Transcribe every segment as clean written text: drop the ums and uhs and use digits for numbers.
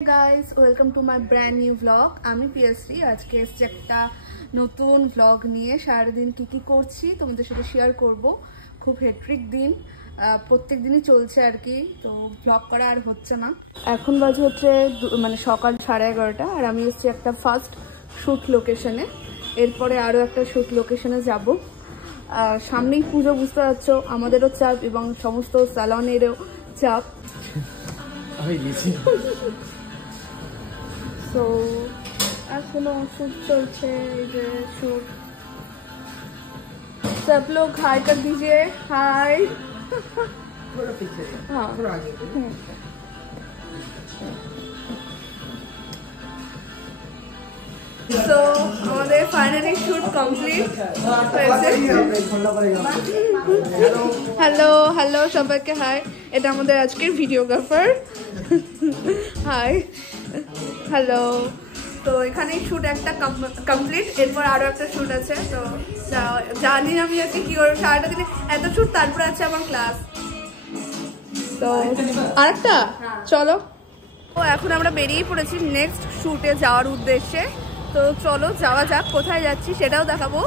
Guys, welcome to my brand new vlog. আমি পিয়াশ্রী। আজকে এসেছি একটা নতুন ভ্লগ নিয়ে। সারাদিন কি করছি তোমাদের সাথে শেয়ার করব। খুব হেট্রিক দিন, প্রত্যেক দিনই চলছে আর কি, তো ভ্লগ করা আর হচ্ছে না। এখন বাজে হচ্ছে মানে সকাল 11:30, আর আমি এসেছি একটা ফার্স্ট শ্যুট লোকেশনে। এরপরে আরও একটা শ্যুট লোকেশনে যাব। সামনেই পুজো, বুঝতে পারছো, আমাদেরও চাপ এবং সমস্ত স্যালনেরও চাপ। তো এখনো शूट चलছে, এই যে शूट। सब लोग हाई कर दीजिए, हाय। थोड़ा पीछे, हाँ थोड़ा आगे। तो আমাদের ফাইনালি শুট কমপ্লিট হয়েছে। হ্যালো হ্যালো সবাইকে হাই। এটা আমাদের আজকের ভিডিওগ্রাফার। High, hello. তো এখানে শুট একটা কমপ্লিট, এরপর আরো একটা শুট আছে। তো জানি আমি আজকে কি করবো, সারাটা দিনে এত শুট, তারপরে আছে আমার ক্লাস। তো আরেকটা, চলো। তো এখন আমরা বেরিয়ে পড়েছি নেক্সট শুটে যাওয়ার উদ্দেশ্যে। তো চলো যাওয়া যাক। কোথায় যাচ্ছি সেটাও দেখাবো।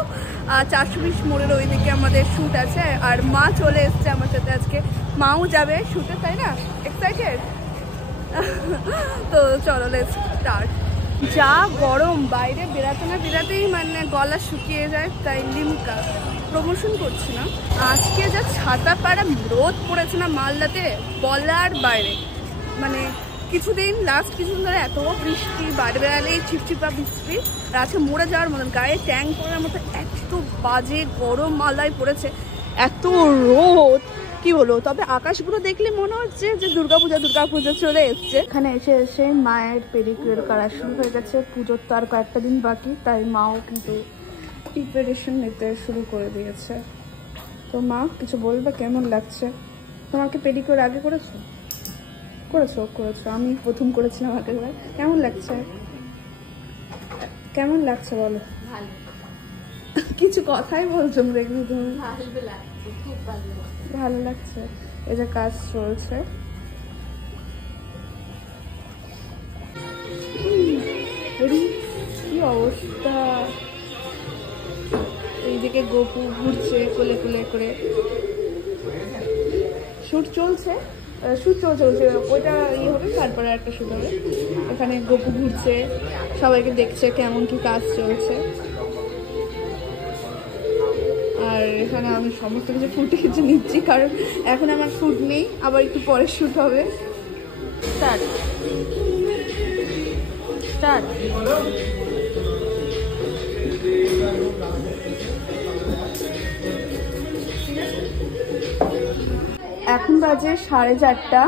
420 মোড়ের ওইদিকে আমাদের শুট আছে, আর মা চলে এসছে আমার সাথে আজকে। মাও যাবে শুটে, তাই না? এক্সাইটেড? তো চলো, লেটস স্টার্ট। যা গরম, বাইরে বেরাতে না বেরাতেই মানে গলা শুকিয়ে যায়। তাই লিমকা প্রমোশন করছি না। আজকে যা ছাতা পাড়া রোদ পড়েছে না মালদাতে, বলার বাইরে। মানে লাস্ট কিছুদিন ধরে এত বৃষ্টি, বাইরে বেড়ালেই ছিপছিপা বৃষ্টি, আর আজকে মরে যাওয়ার মতন, গায়ে ট্যাং পড়ার মতো এত বাজে গরম মালদায় পড়েছে, এত রোদ কি বলবো। তবে আকাশগুলো দেখলে মনে হচ্ছে যে দুর্গাপূজা চলে এসছে। এখানে এসে মায়ের পেডিকিউর করা শুরু হয়ে গেছে। পুজোর তো আর কয়েকটা দিন বাকি, তাই মাও কিন্তু প্রিপারেশন নিতে শুরু করে দিয়েছে। তো মা কিছু বলবে? কেমন লাগছে? তোমাকে পেডিকিউর আগে করেছো? করেছো। আমি প্রথম করেছিলাম আগেরবার। কেমন লাগছে বলো? কিছু কথাই বলছো দেখবি তুমি। ভালো লাগছে। এই যে কাজ চলছে। কি অবস্থা! এইদিকে গোপু ঘুরছে কোলে কোলে করে। শুট চলছে, ওইটা হবে, তারপরে একটা শুট হবে। এখানে গোপু ঘুরছে, সবাইকে দেখছে কেমন কি কাজ চলছে। আর এখানে আমি সমস্ত কিছু ফুটেজ নিচ্ছি, কারণ এখন আমার শুট নেই, আবার একটু পরে শুট হবে। স্টার্ট। এখন বাজে 4:30,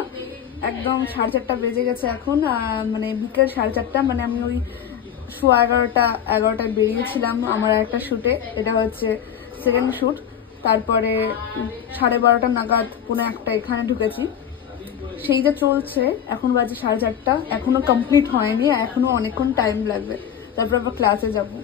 একদম 4:30 বেজে গেছে এখন। মানে বিকেল 4:30, মানে আমি ওই 11:30 বেরিয়েছিলাম আমার একটা শুটে। এটা হচ্ছে সেকেন্ড শুট। তারপরে 12:30 নাগাদ 1:45 এখানে ঢুকেছি। সেই যে চলছে, এখন বাজে 4:30, এখনো কমপ্লিট হয়নি, এখনো অনেকক্ষণ টাইম লাগবে, তারপর আবার ক্লাসে যাবো।